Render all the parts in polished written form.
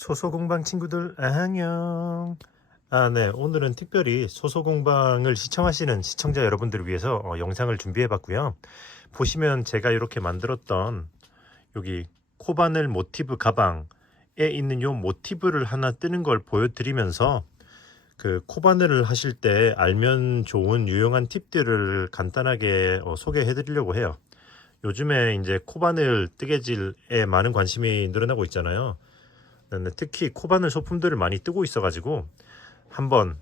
소소공방 친구들 안녕. 네, 오늘은 특별히 소소공방을 시청하시는 시청자 여러분들을 위해서 영상을 준비해 봤고요. 보시면 제가 이렇게 만들었던 여기 코바늘 모티브 가방에 있는 요 모티브를 하나 뜨는 걸 보여드리면서 그 코바늘을 하실 때 알면 좋은 유용한 팁들을 간단하게 소개해 드리려고 해요. 요즘에 이제 코바늘 뜨개질에 많은 관심이 늘어나고 있잖아요. 특히 코바늘 소품들을 많이 뜨고 있어가지고 한번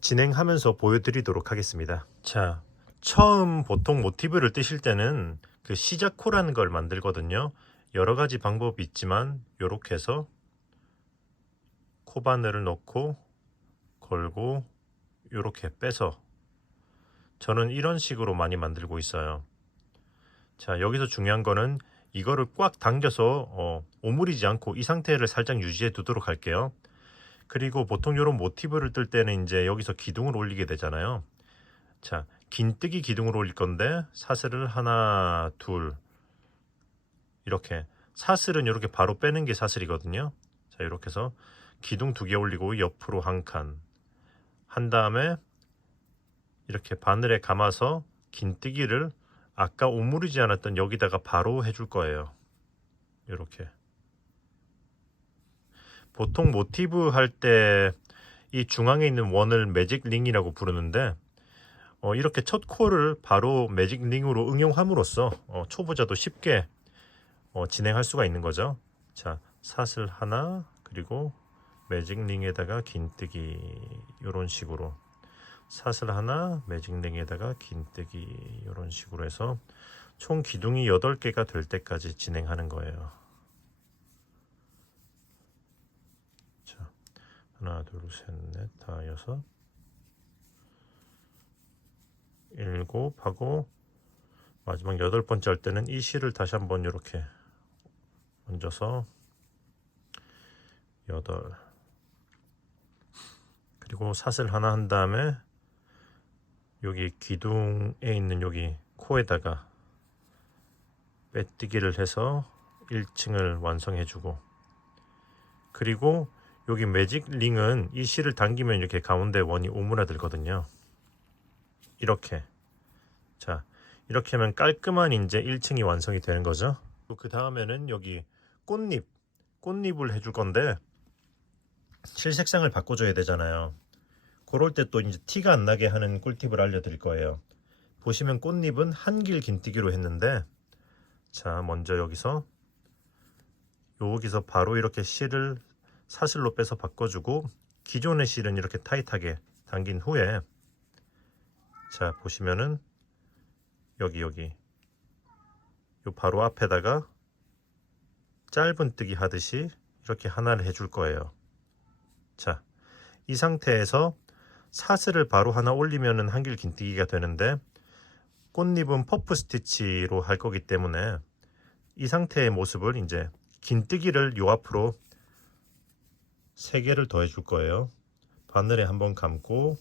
진행하면서 보여드리도록 하겠습니다. 자, 처음 보통 모티브를 뜨실 때는 그 시작코라는 걸 만들거든요. 여러 가지 방법이 있지만 이렇게 해서 코바늘을 넣고 걸고 이렇게 빼서 저는 이런 식으로 많이 만들고 있어요. 자, 여기서 중요한 거는 이거를 꽉 당겨서 오므리지 않고 이 상태를 살짝 유지해 두도록 할게요. 그리고 보통 이런 모티브를 뜰 때는 이제 여기서 기둥을 올리게 되잖아요. 자, 긴뜨기 기둥을 올릴 건데 사슬을 하나, 둘 이렇게 사슬은 이렇게 바로 빼는 게 사슬이거든요. 자, 이렇게 해서 기둥 2개 올리고 옆으로 한 칸 한 다음에 이렇게 바늘에 감아서 긴뜨기를 아까 오므리지 않았던 여기다가 바로 해줄 거예요. 이렇게 보통 모티브 할 때 이 중앙에 있는 원을 매직 링이라고 부르는데 이렇게 첫 코를 바로 매직 링으로 응용함으로써 초보자도 쉽게 진행할 수가 있는 거죠. 자, 사슬 하나 그리고 매직 링에다가 긴뜨기 이런 식으로 사슬 하나 매직 링에다가 긴뜨기 이런 식으로 해서 총 기둥이 8개가 될 때까지 진행하는 거예요. 자, 하나, 둘, 셋, 넷, 다, 여섯, 일곱 하고 마지막 8번째 할 때는 이 실을 다시 한번 이렇게 얹어서 8 그리고 사슬 하나 한 다음에 여기 기둥에 있는 여기 코에다가 빼뜨기를 해서 1층을 완성해 주고 그리고 여기 매직 링은 이 실을 당기면 이렇게 가운데 원이 오므라들거든요. 이렇게 자 이렇게 하면 깔끔한 이제 1층이 완성이 되는 거죠. 그 다음에는 여기 꽃잎을 해줄 건데 실 색상을 바꿔줘야 되잖아요. 그럴 때 또 이제 티가 안 나게 하는 꿀팁을 알려드릴 거예요. 보시면 꽃잎은 한길 긴뜨기로 했는데 자 먼저 여기서 바로 이렇게 실을 사슬로 빼서 바꿔주고 기존의 실은 이렇게 타이트하게 당긴 후에 자 보시면은 여기 요 바로 앞에다가 짧은 뜨기 하듯이 이렇게 하나를 해줄 거예요. 자, 이 상태에서 사슬을 바로 하나 올리면은 한길 긴뜨기가 되는데 꽃잎은 퍼프 스티치로 할 거기 때문에 이 상태의 모습을 이제 긴뜨기를 요 앞으로 3개를 더 해줄 거예요. 바늘에 한번 감고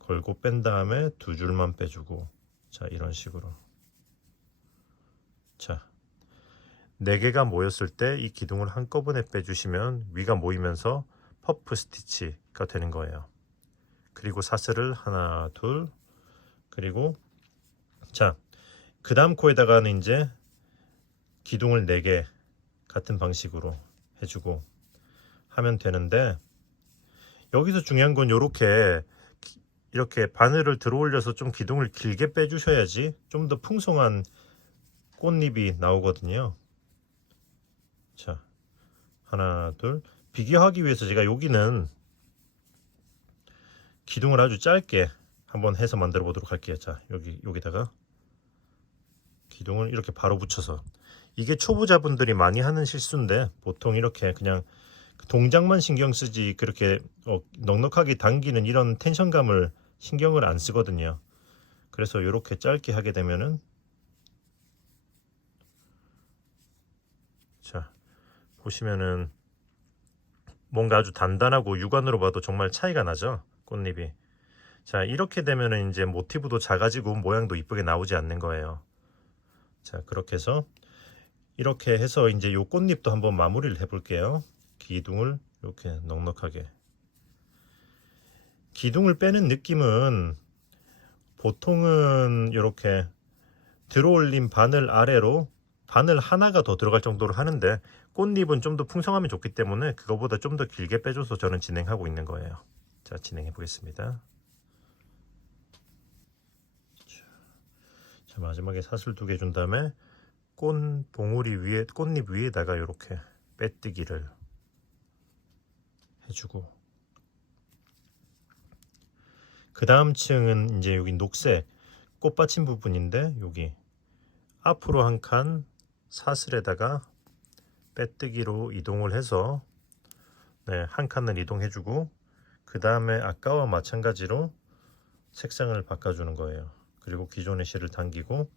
걸고 뺀 다음에 2줄만 빼주고 자 이런 식으로 자 4개가 모였을 때 이 기둥을 한꺼번에 빼주시면 위가 모이면서 퍼프 스티치가 되는 거예요. 그리고 사슬을 하나 둘 그리고 자 그 다음 코에다가는 이제 기둥을 4개 같은 방식으로 해주고 하면 되는데 여기서 중요한 건 이렇게 바늘을 들어 올려서 좀 기둥을 길게 빼주셔야지 좀 더 풍성한 꽃잎이 나오거든요. 자 하나 둘 비교하기 위해서 제가 여기는 기둥을 아주 짧게 한번 해서 만들어 보도록 할게요. 자 여기다가 기둥을 이렇게 바로 붙여서 이게 초보자분들이 많이 하는 실수인데 보통 이렇게 그냥 동작만 신경 쓰지 그렇게 넉넉하게 당기는 이런 텐션감을 신경을 안 쓰거든요. 그래서 이렇게 짧게 하게 되면은 자 보시면은 뭔가 아주 단단하고 육안으로 봐도 정말 차이가 나죠. 꽃잎이. 자 이렇게 되면은 이제 모티브도 작아지고 모양도 이쁘게 나오지 않는 거예요. 자 그렇게 해서 이렇게 해서 이제 요 꽃잎도 한번 마무리를 해 볼게요. 기둥을 이렇게 넉넉하게. 기둥을 빼는 느낌은 보통은 이렇게 들어올린 바늘 아래로 바늘 하나가 더 들어갈 정도로 하는데, 꽃잎은 좀 더 풍성하면 좋기 때문에 그거보다 좀 더 길게 빼줘서 저는 진행하고 있는 거예요. 자, 진행해 보겠습니다. 자, 마지막에 사슬 2개 준 다음에 꽃잎 위에다가 이렇게 빼뜨기를 해주고, 그 다음 층은 이제 여기 녹색 꽃받침 부분인데, 여기 앞으로 한 칸 사슬에다가 빼뜨기로 이동을 해서 한 칸을 이동해주고, 그 다음에 아까와 마찬가지로 색상을 바꿔주는 거예요. 그리고 기존의 실을 당기고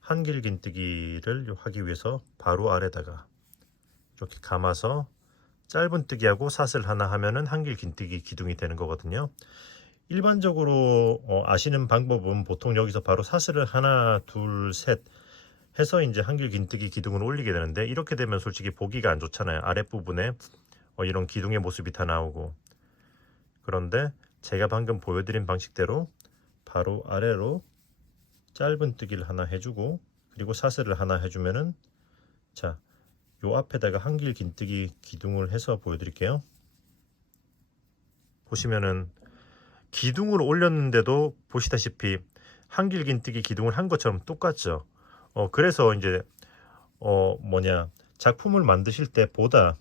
한길 긴뜨기를 하기 위해서 바로 아래다가 이렇게 감아서 짧은 뜨기하고 사슬 하나 하면은 한길 긴뜨기 기둥이 되는 거거든요. 일반적으로 아시는 방법은 보통 여기서 바로 사슬을 하나 둘 셋 해서 이제 한길 긴뜨기 기둥을 올리게 되는데, 이렇게 되면 솔직히 보기가 안 좋잖아요. 아랫부분에 이런 기둥의 모습이 다 나오고. 그런데 제가 방금 보여드린 방식대로 바로 아래로 짧은 뜨기를 하나 해주고, 그리고 사슬을 하나 해주면은, 자, 요 앞에다가 한길 긴뜨기 기둥을 해서 보여드릴게요. 보시면은 기둥을 올렸는데도 보시다시피 한길 긴뜨기 기둥을 한 것처럼 똑같죠. 그래서 이제 작품을 만드실 때 보다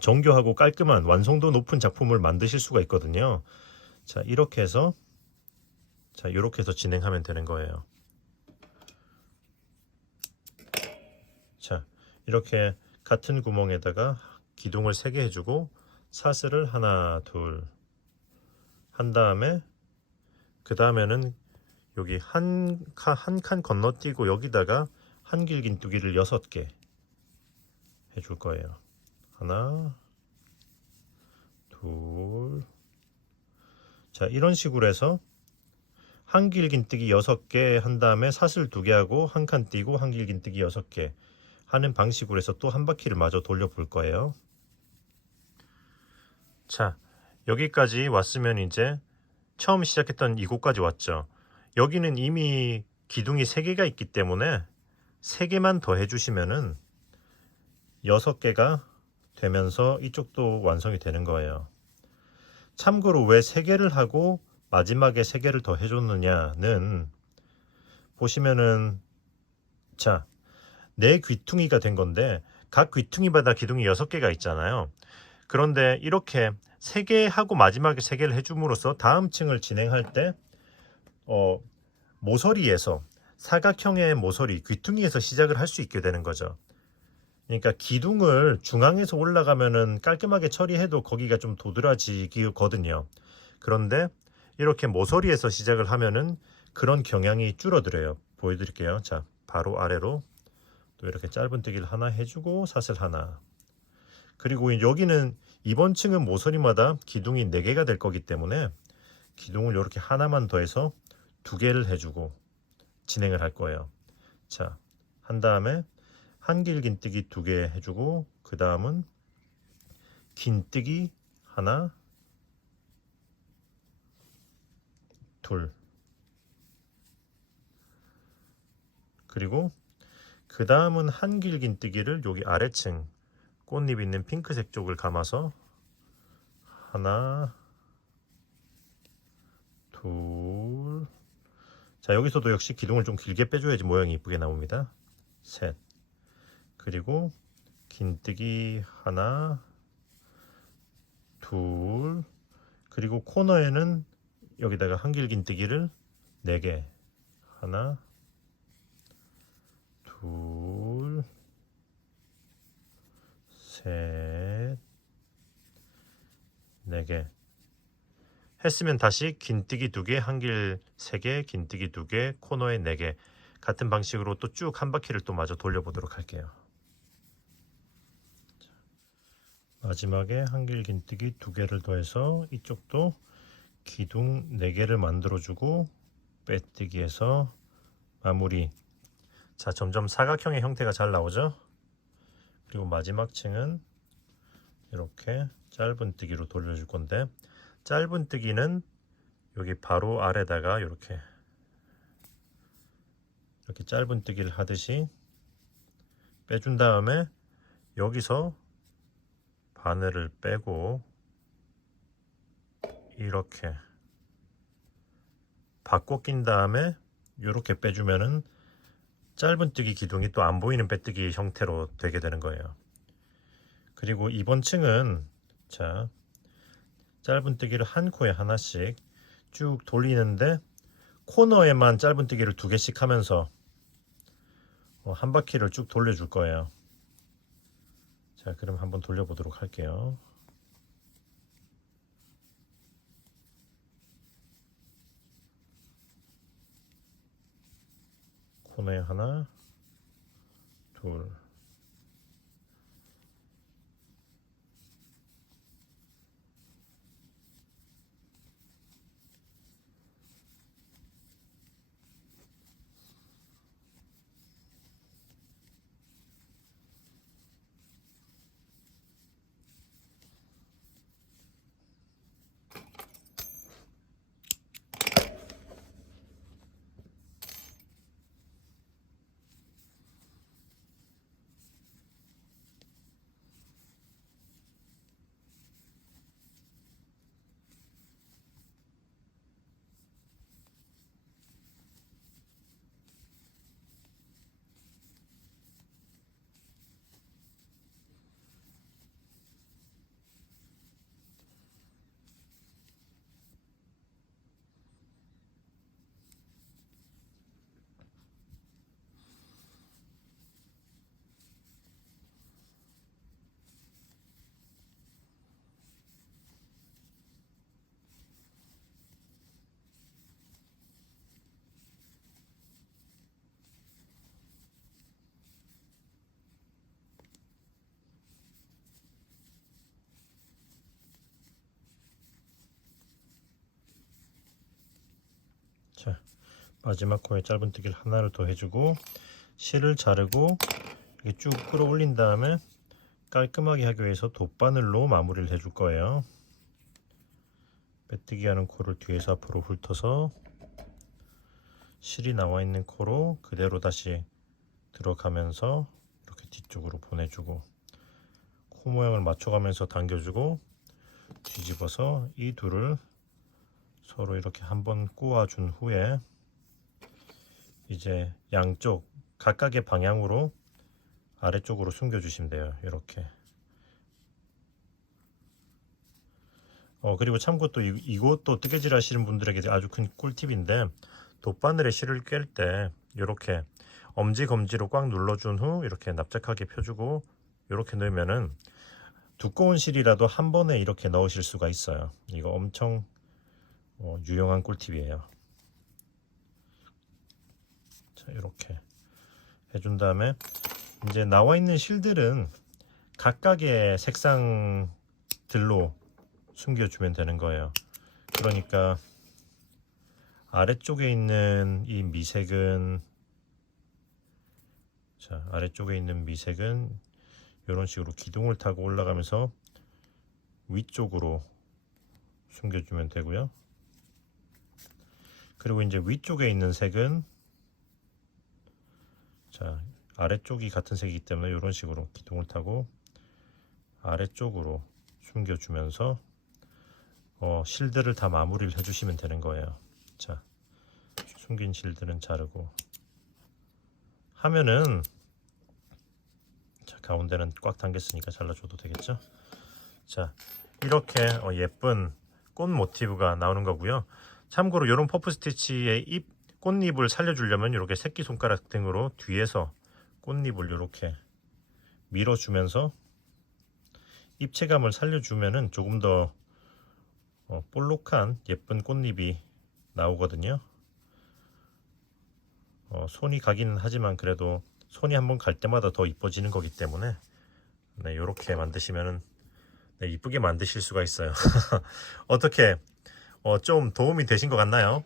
정교하고 깔끔한 완성도 높은 작품을 만드실 수가 있거든요. 자, 이렇게 해서 진행하면 되는 거예요. 자, 이렇게 같은 구멍에다가 기둥을 3개 해주고 사슬을 하나 둘 한 다음에, 그 다음에는 여기 한 칸 건너뛰고 여기다가 한길 긴뜨기를 6개 해줄 거예요. 하나 둘. 자, 이런 식으로 해서 한길 긴뜨기 6개 한 다음에 사슬 2개 하고 한 칸 띄고 한길 긴뜨기 6개 하는 방식으로 해서 또 한 바퀴를 마저 돌려 볼 거예요. 자, 여기까지 왔으면 이제 처음 시작했던 이곳까지 왔죠. 여기는 이미 기둥이 3개가 있기 때문에 3개만 더 해주시면은 6개가 되면서 이쪽도 완성이 되는 거예요. 참고로 왜 3개를 하고 마지막에 3개를 더 해줬느냐는, 보시면은, 자, 4귀퉁이가 된 건데 각 귀퉁이마다 기둥이 6개가 있잖아요. 그런데 이렇게 3개 하고 마지막에 3개를 해줌으로써 다음 층을 진행할 때 모서리에서, 사각형의 모서리 귀퉁이에서 시작을 할 수 있게 되는 거죠. 그러니까 기둥을 중앙에서 올라가면은 깔끔하게 처리해도 거기가 좀 도드라지거든요. 그런데 이렇게 모서리에서 시작을 하면은 그런 경향이 줄어들어요. 보여드릴게요. 자, 바로 아래로 또 이렇게 짧은 뜨기를 하나 해주고 사슬 하나. 그리고 여기는 이번 층은 모서리마다 기둥이 4개가 될 거기 때문에 기둥을 이렇게 하나만 더해서 2개를 해주고 진행을 할 거예요. 자, 한 다음에 한길 긴뜨기 2개 해주고, 그 다음은 긴뜨기 하나 둘, 그리고 그 다음은 한길 긴뜨기를 여기 아래층 꽃잎 있는 핑크색 쪽을 감아서 하나 둘. 자, 여기서도 역시 기둥을 좀 길게 빼줘야지 모양이 이쁘게 나옵니다. 셋. 그리고 긴뜨기 하나 둘. 그리고 코너에는 여기다가 한길 긴뜨기를 4개. 하나 둘 셋 4개 했으면 다시 긴뜨기 2개, 한길 3개, 긴뜨기 2개, 코너에 4개 같은 방식으로 또 쭉 한 바퀴를 또 마저 돌려보도록 할게요. 마지막에 한길 긴뜨기 2개를 더해서 이쪽도 기둥 4개를 만들어주고 빼뜨기해서 마무리. 자, 점점 사각형의 형태가 잘 나오죠. 그리고 마지막 층은 이렇게 짧은뜨기로 돌려줄 건데, 짧은뜨기는 여기 바로 아래다가 이렇게 짧은뜨기를 하듯이 빼준 다음에 여기서 바늘을 빼고 이렇게 바꿔 낀 다음에 이렇게 빼주면은 짧은뜨기 기둥이 또 안 보이는 빼뜨기 형태로 되게 되는 거예요. 그리고 이번 층은 자, 짧은뜨기를 한 코에 하나씩 쭉 돌리는데 코너에만 짧은뜨기를 2개씩 하면서 한 바퀴를 쭉 돌려줄 거예요. 자, 그럼 한번 돌려보도록 할게요. 코너에 하나, 둘, 자, 마지막 코에 짧은뜨기를 하나를 더 해주고 실을 자르고 이렇게 쭉 끌어올린 다음에 깔끔하게 하기 위해서 돗바늘로 마무리를 해줄 거예요. 빼뜨기 하는 코를 뒤에서 앞으로 훑어서 실이 나와 있는 코로 그대로 다시 들어가면서 이렇게 뒤쪽으로 보내주고 코 모양을 맞춰가면서 당겨주고 뒤집어서 이 둘을 서로 이렇게 한번 꼬아준 후에 이제 양쪽 각각의 방향으로 아래쪽으로 숨겨주시면 돼요. 이렇게. 그리고 참고 또 이것도 뜨개질 하시는 분들에게 아주 큰 꿀팁인데, 돗바늘에 실을 꿰 때 이렇게 엄지 검지로 꽉 눌러준 후 이렇게 납작하게 펴주고 이렇게 넣으면은 두꺼운 실이라도 한 번에 이렇게 넣으실 수가 있어요. 이거 엄청 유용한 꿀팁이에요. 자, 이렇게 해준 다음에 이제 나와 있는 실들은 각각의 색상들로 숨겨주면 되는 거예요. 그러니까 아래쪽에 있는 이 미색은 아래쪽에 있는 미색은 이런 식으로 기둥을 타고 올라가면서 위쪽으로 숨겨주면 되고요. 그리고 이제 위쪽에 있는 색은 아래쪽이 같은 색이기 때문에 이런 식으로 기둥을 타고 아래쪽으로 숨겨주면서 실들을 다 마무리를 해주시면 되는 거예요. 자, 숨긴 실들은 자르고 하면은 가운데는 꽉 당겼으니까 잘라줘도 되겠죠. 자, 이렇게 예쁜 꽃 모티브가 나오는 거고요. 참고로 이런 퍼프 스티치의 꽃잎을 살려주려면 이렇게 새끼손가락 등으로 뒤에서 꽃잎을 이렇게 밀어주면서 입체감을 살려주면은 조금 더 볼록한 예쁜 꽃잎이 나오거든요. 손이 가기는 하지만 그래도 손이 한번 갈 때마다 더 이뻐지는 거기 때문에 이렇게 만드시면은 이쁘게 만드실 수가 있어요. 어떻게 좀 도움이 되신 것 같나요?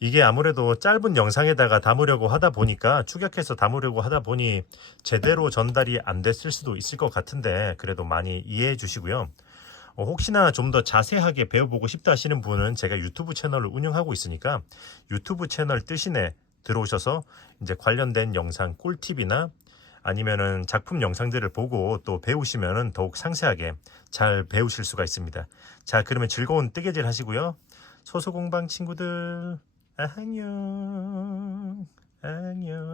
이게 아무래도 짧은 영상에다가 담으려고 하다 보니까 축약해서 담으려고 하다 보니 제대로 전달이 안 됐을 수도 있을 것 같은데 그래도 많이 이해해 주시고요. 혹시나 좀 더 자세하게 배워보고 싶다 하시는 분은 제가 유튜브 채널을 운영하고 있으니까 유튜브 채널 뜨신에 들어오셔서 이제 관련된 영상 꿀팁이나 아니면은 작품 영상들을 보고 또 배우시면은 더욱 상세하게 잘 배우실 수가 있습니다. 자, 그러면 즐거운 뜨개질 하시고요. 소소공방 친구들, 안녕, 안녕.